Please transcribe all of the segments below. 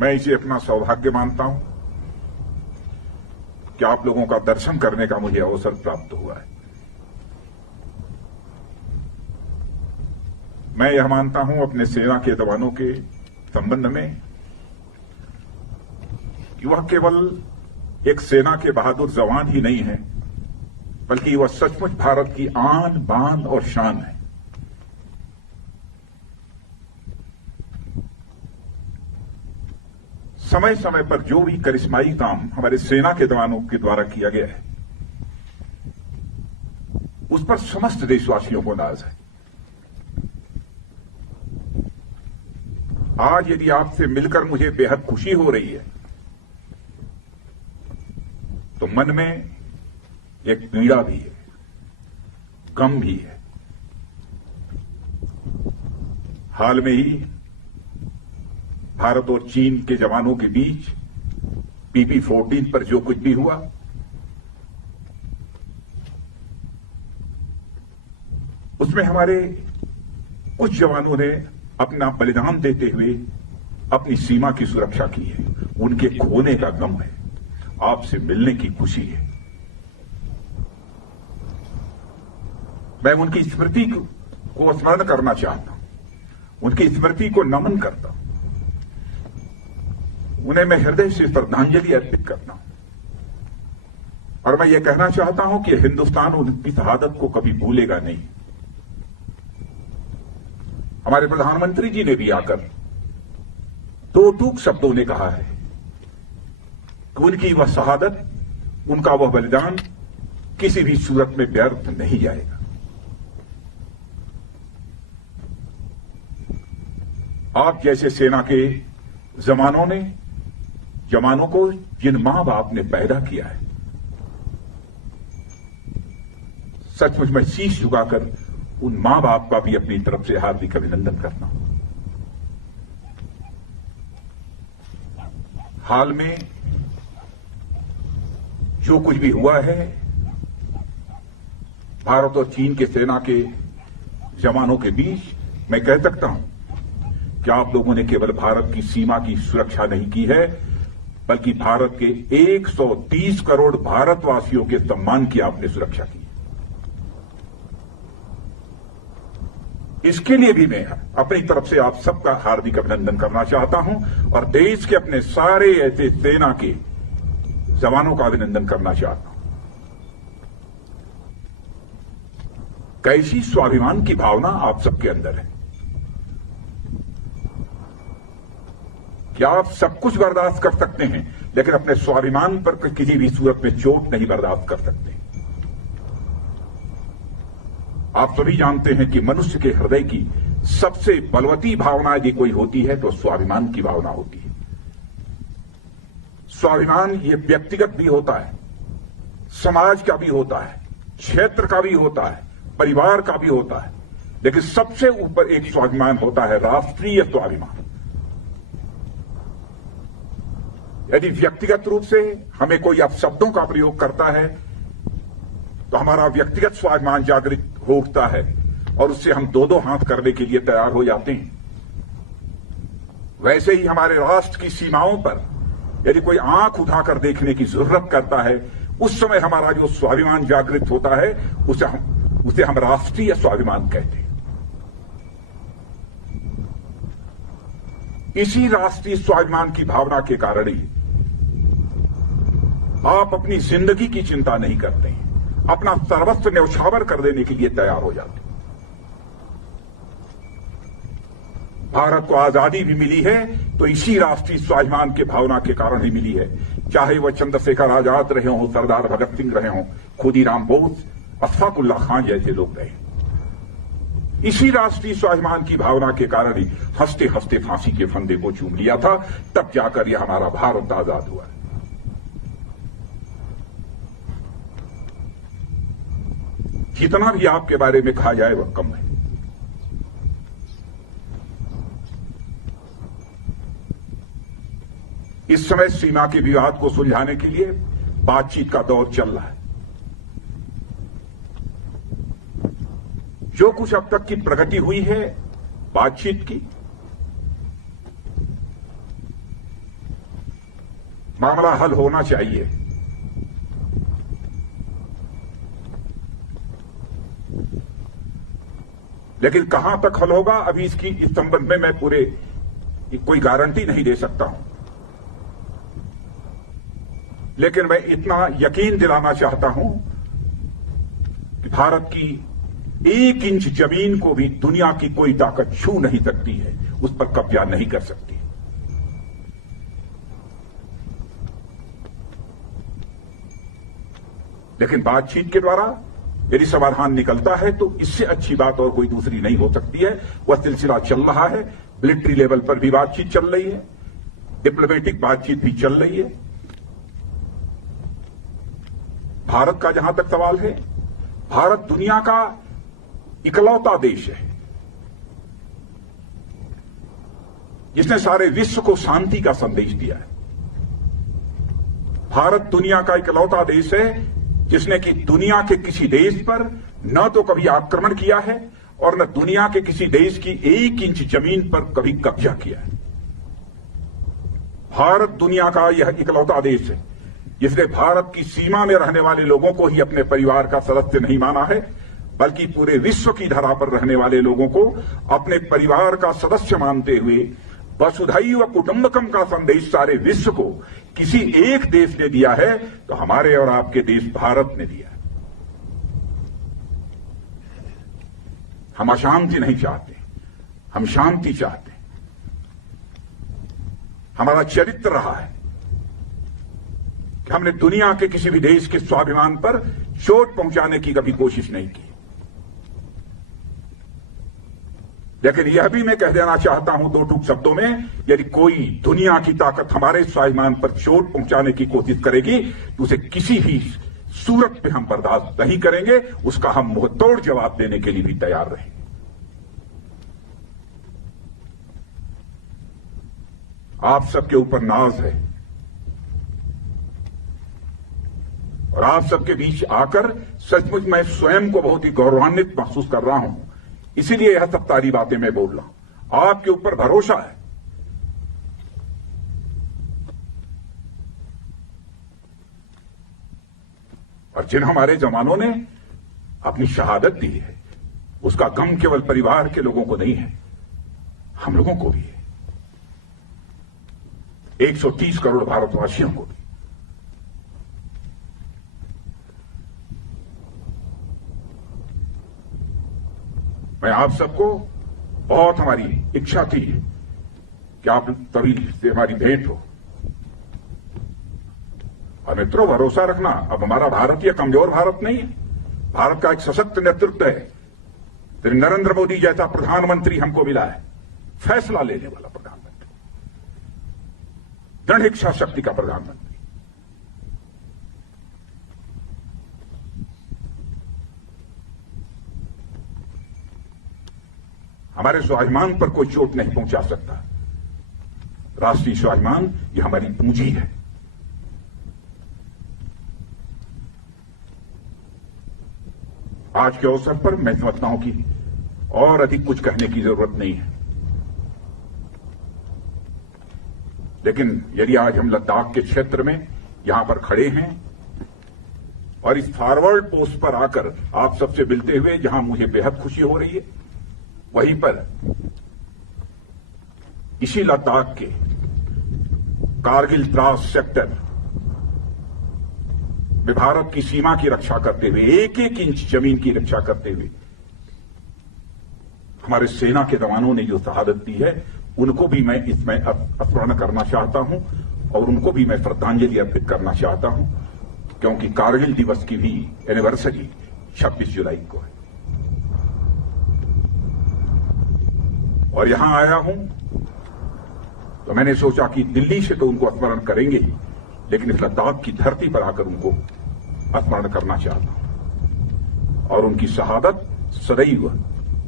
मैं इसे अपना सौभाग्य मानता हूं कि आप लोगों का दर्शन करने का मुझे अवसर प्राप्त हुआ है। मैं यह मानता हूं अपने सेना के जवानों के संबंध में कि वह केवल एक सेना के बहादुर जवान ही नहीं है, बल्कि वह सचमुच भारत की आन बान और शान है। समय समय पर जो भी करिश्माई काम हमारे सेना के जवानों के द्वारा किया गया है, उस पर समस्त देशवासियों को नाज है। आज यदि आपसे मिलकर मुझे बेहद खुशी हो रही है, तो मन में एक पीड़ा भी है, गम भी है। हाल में ही भारत और चीन के जवानों के बीच PP-14 पर जो कुछ भी हुआ, उसमें हमारे कुछ जवानों ने अपना बलिदान देते हुए अपनी सीमा की सुरक्षा की है। उनके खोने का गम है, आपसे मिलने की खुशी है। मैं उनकी स्मृति को स्मरण करना चाहता हूं, उनकी स्मृति को नमन करता हूं, उन्हें मैं हृदय से श्रद्धांजलि अर्पित करता हूं। और मैं ये कहना चाहता हूं कि हिंदुस्तान उनकी शहादत को कभी भूलेगा नहीं। हमारे प्रधानमंत्री जी ने भी आकर दो टूक शब्दों ने कहा है कि उनकी वह शहादत, उनका वह बलिदान किसी भी सूरत में व्यर्थ नहीं जाएगा। आप जैसे सेना के जवानों को जिन मां बाप ने पैदा किया है, सचमुच मैं शीश झुकाकर उन मां बाप का भी अपनी तरफ से हार्दिक अभिनंदन करता हूं। हाल में जो कुछ भी हुआ है, भारत और चीन के सेना के जवानों के बीच, मैं कह सकता हूं कि आप लोगों ने केवल भारत की सीमा की सुरक्षा नहीं की है, बल्कि भारत के 130 करोड़ भारतवासियों के सम्मान की आपने सुरक्षा की। इसके लिए भी मैं अपनी तरफ से आप सबका हार्दिक अभिनंदन करना चाहता हूं और देश के अपने सारे ऐसे सेना के जवानों का अभिनंदन करना चाहता हूं। कैसी स्वाभिमान की भावना आप सबके अंदर है। क्या आप सब कुछ बर्दाश्त कर सकते हैं, लेकिन अपने स्वाभिमान पर किसी भी सूरत में चोट नहीं बर्दाश्त कर सकते। आप सभी जानते हैं कि मनुष्य के हृदय की सबसे बलवती भावना यदि कोई होती है तो स्वाभिमान की भावना होती है। स्वाभिमान ये व्यक्तिगत भी होता है, समाज का भी होता है, क्षेत्र का भी होता है, परिवार का भी होता है, लेकिन सबसे ऊपर एक स्वाभिमान होता है, राष्ट्रीय स्वाभिमान। यदि व्यक्तिगत रूप से हमें कोई अपशब्दों का प्रयोग करता है तो हमारा व्यक्तिगत स्वाभिमान जागृत हो उठता है और उससे हम दो हाथ करने के लिए तैयार हो जाते हैं। वैसे ही हमारे राष्ट्र की सीमाओं पर यदि कोई आंख उठाकर देखने की जरूरत करता है, उस समय हमारा जो स्वाभिमान जागृत होता है उसे हम राष्ट्रीय स्वाभिमान कहते हैं। इसी राष्ट्रीय स्वाभिमान की भावना के कारण ही आप अपनी जिंदगी की चिंता नहीं करते हैं, अपना सर्वस्व न्यौछावर कर देने के लिए तैयार हो जाते हैं। भारत को आजादी भी मिली है तो इसी राष्ट्रीय स्वाभिमान के भावना के कारण ही मिली है। चाहे वह चंद्रशेखर आजाद रहे हों, सरदार भगत सिंह रहे हों, खुदीराम बोस, अशफाक उल्लाह खान जैसे लोग रहे। इसी राष्ट्रीय स्वाभिमान की भावना के कारण ही हंसते हंसते फांसी के फंदे को चूम लिया था, तब जाकर यह हमारा भारत आजाद हुआ। जितना भी आपके बारे में कहा जाए वह कम है। इस समय सीमा के विवाद को सुलझाने के लिए बातचीत का दौर चल रहा है। जो कुछ अब तक की प्रगति हुई है बातचीत की, मामला हल होना चाहिए। लेकिन कहां तक हल होगा, अभी इस संबंध में मैं पूरे कोई गारंटी नहीं दे सकता हूं। लेकिन मैं इतना यकीन दिलाना चाहता हूं कि भारत की 1 इंच जमीन को भी दुनिया की कोई ताकत छू नहीं सकती है, उस पर कब्जा नहीं कर सकती। लेकिन बातचीत के द्वारा यदि समाधान निकलता है तो इससे अच्छी बात और कोई दूसरी नहीं हो सकती है। वह सिलसिला चल रहा है, मिलिट्री लेवल पर भी बातचीत चल रही है, डिप्लोमेटिक बातचीत भी चल रही है। भारत का जहां तक सवाल है, भारत दुनिया का इकलौता देश है जिसने सारे विश्व को शांति का संदेश दिया है। भारत दुनिया का इकलौता देश है जिसने कि दुनिया के किसी देश पर न तो कभी आक्रमण किया है और न दुनिया के किसी देश की 1 इंच जमीन पर कभी कब्जा किया है। भारत दुनिया का यह इकलौता देश है जिसने भारत की सीमा में रहने वाले लोगों को ही अपने परिवार का सदस्य नहीं माना है, बल्कि पूरे विश्व की धरा पर रहने वाले लोगों को अपने परिवार का सदस्य मानते हुए वसुधैव कुटुंबकम का संदेश सारे विश्व को किसी एक देश ने दिया है तो हमारे और आपके देश भारत ने दिया। हम अशांति नहीं चाहते, हम शांति चाहते। हमारा चरित्र रहा है कि हमने दुनिया के किसी भी देश के स्वाभिमान पर चोट पहुंचाने की कभी कोशिश नहीं की। लेकिन यह भी मैं कह देना चाहता हूं 2 टूक शब्दों में, यदि कोई दुनिया की ताकत हमारे स्वाभिमान पर चोट पहुंचाने की कोशिश करेगी तो उसे किसी भी सूरत पे हम बर्दाश्त नहीं करेंगे, उसका हम मुंहतोड़ जवाब देने के लिए भी तैयार रहेंगे। आप सबके ऊपर नाज है और आप सबके बीच आकर सचमुच मैं स्वयं को बहुत ही गौरवान्वित महसूस कर रहा हूं। इसीलिए यह सब सारी बातें मैं बोल रहा हूं। आपके ऊपर भरोसा है। और जिन हमारे जवानों ने अपनी शहादत दी है उसका गम केवल परिवार के लोगों को नहीं है, हम लोगों को भी है, 130 करोड़ भारतवासियों को भी। मैं आप सबको बहुत हमारी इच्छा थी कि आप तभी से हमारी भेंट हो। और मित्रों, भरोसा रखना, अब हमारा भारत यह कमजोर भारत नहीं है। भारत का एक सशक्त नेतृत्व है। फिर नरेंद्र मोदी जैसा प्रधानमंत्री हमको मिला है, फैसला लेने वाला प्रधानमंत्री, दृढ़ इच्छा शक्ति का प्रधानमंत्री। हमारे स्वाभिमान पर कोई चोट नहीं पहुंचा सकता। राष्ट्रीय स्वाभिमान यह हमारी पूंजी है। आज के अवसर पर मैं समझता हूं कि और अधिक कुछ कहने की जरूरत नहीं है। लेकिन यदि आज हम लद्दाख के क्षेत्र में यहां पर खड़े हैं और इस फॉरवर्ड पोस्ट पर आकर आप सबसे मिलते हुए जहां मुझे बेहद खुशी हो रही है, वहीं पर इसी लद्दाख के कारगिल द्रास सेक्टर में भारत की सीमा की रक्षा करते हुए, 1-1 इंच जमीन की रक्षा करते हुए हमारे सेना के जवानों ने जो शहादत दी है, उनको भी मैं इसमें स्मरण करना चाहता हूं और उनको भी मैं श्रद्धांजलि अर्पित करना चाहता हूं, क्योंकि कारगिल दिवस की भी एनिवर्सरी 26 जुलाई को है। और यहां आया हूं तो मैंने सोचा कि दिल्ली से तो उनको स्मरण करेंगे ही, लेकिन इस लद्दाख की धरती पर आकर उनको स्मरण करना चाहता हूं। और उनकी शहादत सदैव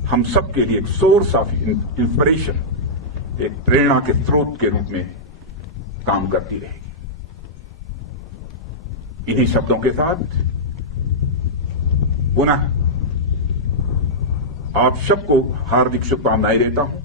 हम सब के लिए एक सोर्स ऑफ इंस्पिरेशन, एक प्रेरणा के स्रोत के रूप में काम करती रहेगी। इन्हीं शब्दों के साथ पुनः आप सबको हार्दिक शुभकामनाएं देता हूं।